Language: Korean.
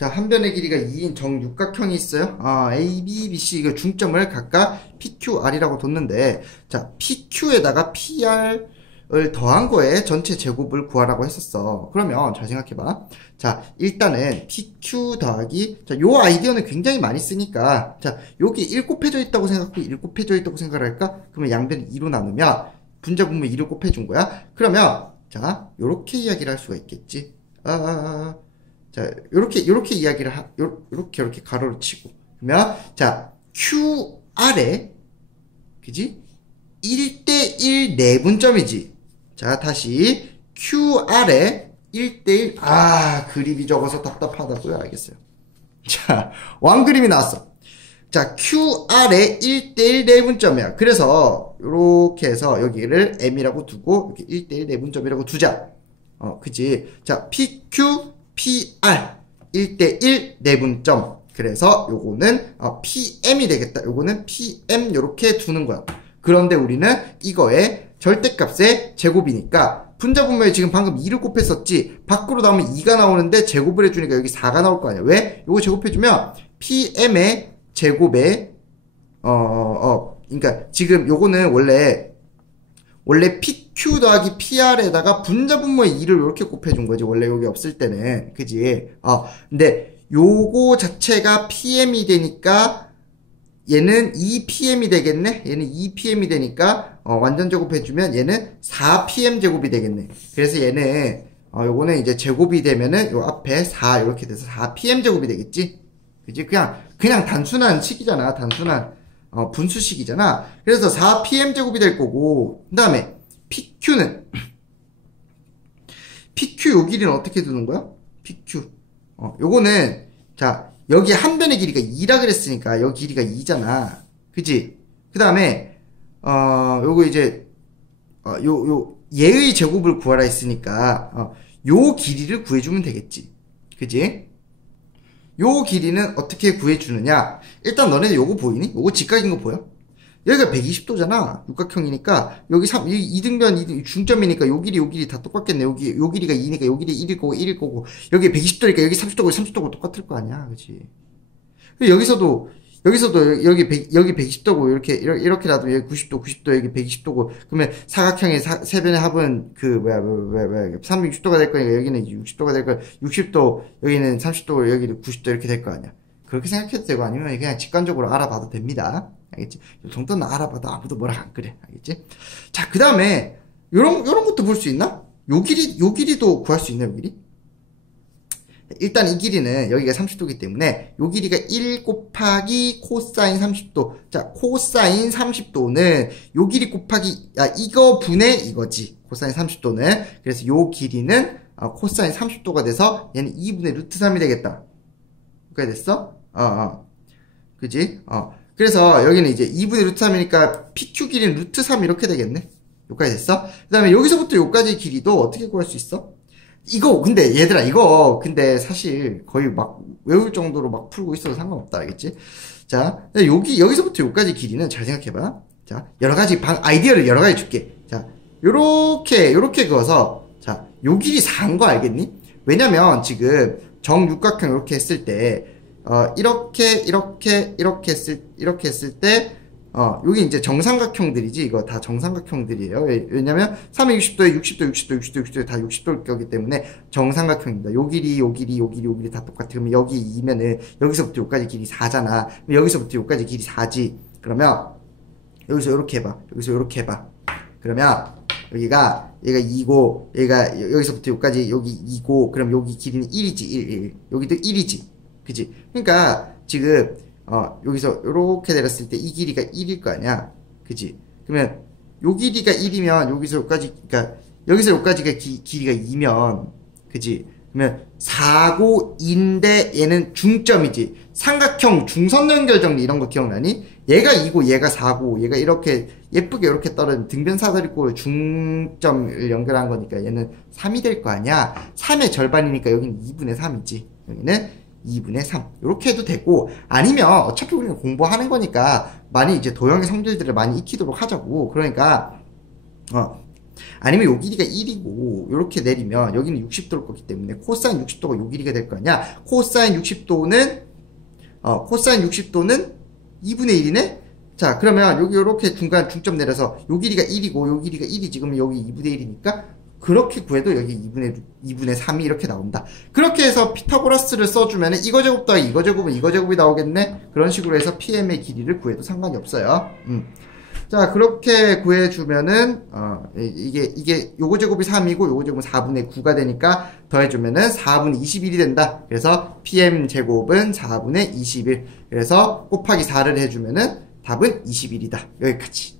자, 한 변의 길이가 2인 정육각형이 있어요. 아, A, B, B, C 이거 중점을 각각 PQR이라고 뒀는데 자, PQ에다가 PR을 더한 거에 전체 제곱을 구하라고 했었어. 그러면 잘 생각해봐. 자, 일단은 PQ 더하기 자, 요 아이디어는 굉장히 많이 쓰니까 자, 여기 1 곱해져 있다고 생각하고 1 곱해져 있다고 생각할까? 그러면 양변을 2로 나누면 분자분모 2를 곱해준 거야. 그러면 자, 요렇게 이야기를 할 수가 있겠지. 아, 아, 아. 자, 요렇게, 요렇게 이야기를 하, 요, 요렇게, 요렇게 가로를 치고. 그러면, 자, QR에, 그지? 1대1 내분점이지. 자, 다시, QR에 1대1, 아, 그림이 적어서 답답하다고요? 알겠어요. 자, 왕 그림이 나왔어. 자, QR에 1대1 내분점이야. 그래서, 요렇게 해서 여기를 M이라고 두고, 이렇게 1대1 내분점이라고 두자. 어, 그지? 자, PQ, PR 1대1 내분점. 그래서 요거는 어, PM이 되겠다. 요거는 PM 요렇게 두는 거야. 그런데 우리는 이거의 절대값의 제곱이니까 분자 분모에 지금 방금 2를 곱했었지 밖으로 나오면 2가 나오는데 제곱을 해주니까 여기 4가 나올 거 아니야. 왜? 요거 제곱해주면 PM의 제곱에 어, 어, 그러니까 지금 요거는 원래 원래 PQ 더하기 PR에다가 분자분모의 2를 이렇게 곱해준 거지. 원래 여기 없을 때는. 그지? 어, 근데 요거 자체가 PM이 되니까 얘는 2PM이 되겠네? 얘는 2PM이 되니까 어, 완전 제곱해주면 얘는 4PM 제곱이 되겠네. 그래서 얘는 어, 요거는 이제 제곱이 되면은 요 앞에 4 이렇게 돼서 4PM 제곱이 되겠지? 그지? 그냥 그냥 단순한 식이잖아. 단순한 어, 분수식이잖아. 그래서 4pm 제곱이 될 거고 그 다음에 pq는 pq 요 길이는 어떻게 두는 거야? pq 어, 요거는 자 여기 한 변의 길이가 2라 그랬으니까 여기 길이가 2잖아. 그지? 그 다음에 어 요거 이제 어, 요, 요 얘의 제곱을 구하라 했으니까 어, 요 길이를 구해주면 되겠지. 그지? 요 길이는 어떻게 구해주느냐 일단 너네 요거 보이니? 요거 직각인 거 보여? 여기가 120도잖아. 육각형이니까 여기 3, 이등변 이등, 중점이니까 요 길이 요 길이 다 똑같겠네. 여기 요 길이가 2니까 요 길이 1일 거고 1일 거고. 여기 120도니까 여기 30도고 30도고 똑같을 거 아니야. 그치? 여기서도 여기서도 여기 100, 여기 120도고 이렇게 이렇게 놔도 여기 90도 90도 여기 120도고. 그러면 사각형의 사, 세 변의 합은 그 뭐야 뭐야 뭐야 360도가 될 거니까 여기는 60도가 될 거야. 60도 여기는 30도 여기는 90도 이렇게 될 거 아니야 그렇게 생각해도 되고 아니면 그냥 직관적으로 알아봐도 됩니다 알겠지 이 정도는 알아봐도 아무도 뭐라 안 그래 알겠지 자 그 다음에 요런 요런 것도 볼 수 있나 요 길이 요 길이도 구할 수 있나 요 길이 일단 이 길이는 여기가 30도기 때문에 이 길이가 1 곱하기 코사인 30도. 자, 코사인 30도는 이 길이 곱하기 아 이거 분의 이거지. 코사인 30도는. 그래서 이 길이는 어, 코사인 30도가 돼서 얘는 2분의 루트 3이 되겠다. 그게 됐어? 어, 어. 그지? 어. 그래서 여기는 이제 2분의 루트 3이니까 PQ 길이는 루트 3 이렇게 되겠네. 여기까지 됐어? 그 다음에 여기서부터 여기까지 길이도 어떻게 구할 수 있어? 이거 근데 얘들아 이거 근데 사실 거의 막 외울 정도로 막 풀고 있어도 상관없다 알겠지? 자 여기 여기서부터 여기까지 길이는 잘 생각해봐. 자 여러 가지 방 아이디어를 여러 가지 줄게. 자 요렇게 요렇게 그어서 자요 길이 4인 거 알겠니? 왜냐면 지금 정육각형 이렇게 했을 때 어, 이렇게 이렇게 이렇게 했을 이렇게 했을 때 어, 여기 이제 정삼각형들이지, 이거 다 정삼각형들이에요. 왜냐면 360도에 60도, 60도, 60도, 60도에 다 60도일 거기 때문에 정삼각형입니다. 요 길이, 요 길이, 요 길이, 요 길이 다 똑같아. 그러면 여기 2면은 여기서부터 여기까지 길이 4잖아. 여기서부터 여기까지 길이 4지. 그러면 여기서 이렇게 해봐. 여기서 이렇게 해봐. 그러면 여기가 얘가 2고 얘가 여기서부터 여기까지 여기 2고 그럼 여기 길이는 1이지 1, 1. 여기도 1이지. 그지? 그러니까 지금 어, 여기서 이렇게 내렸을 때 이 길이가 1일 거 아니야. 그지? 그러면 요 길이가 1이면 여기서 여기까지, 그니까 여기서 여기까지가 기, 길이가 2면, 그지? 그러면 4고인데 얘는 중점이지. 삼각형 중선 연결 정리 이런 거 기억나니? 얘가 2고 얘가 4고 얘가 이렇게 예쁘게 이렇게 떨어진 등변 사다리꼴 중점을 연결한 거니까 얘는 3이 될 거 아니야. 3의 절반이니까 여기는 2분의 3이지. 여기는 2분의 3 이렇게 해도 되고 아니면 어차피 우리는 공부하는 거니까 많이 이제 도형의 성질들을 많이 익히도록 하자고 그러니까 어 아니면 요 길이가 1이고 이렇게 내리면 여기는 60도일 거기 때문에 코사인 60도가 요 길이가 될거 아니야. 코사인 60도는 어, 코사인 60도는 2분의 1이네? 자, 그러면 여기 이렇게 중간 중점 내려서 요 길이가 1이고 요 길이가 1이지. 그러면 여기 2분의 1이니까 그렇게 구해도 여기 2분의 2분의 3이 이렇게 나온다. 그렇게 해서 피타고라스를 써주면 이거 제곱 더하기 이거 제곱은 이거 제곱이 나오겠네. 그런 식으로 해서 PM의 길이를 구해도 상관이 없어요. 음. 자, 그렇게 구해주면은, 어, 이게, 이게, 요거 제곱이 3이고, 요거 제곱은 4분의 9가 되니까, 더해주면은 4분의 21이 된다. 그래서, PM 제곱은 4분의 21. 그래서, 곱하기 4를 해주면은, 답은 21이다. 여기까지.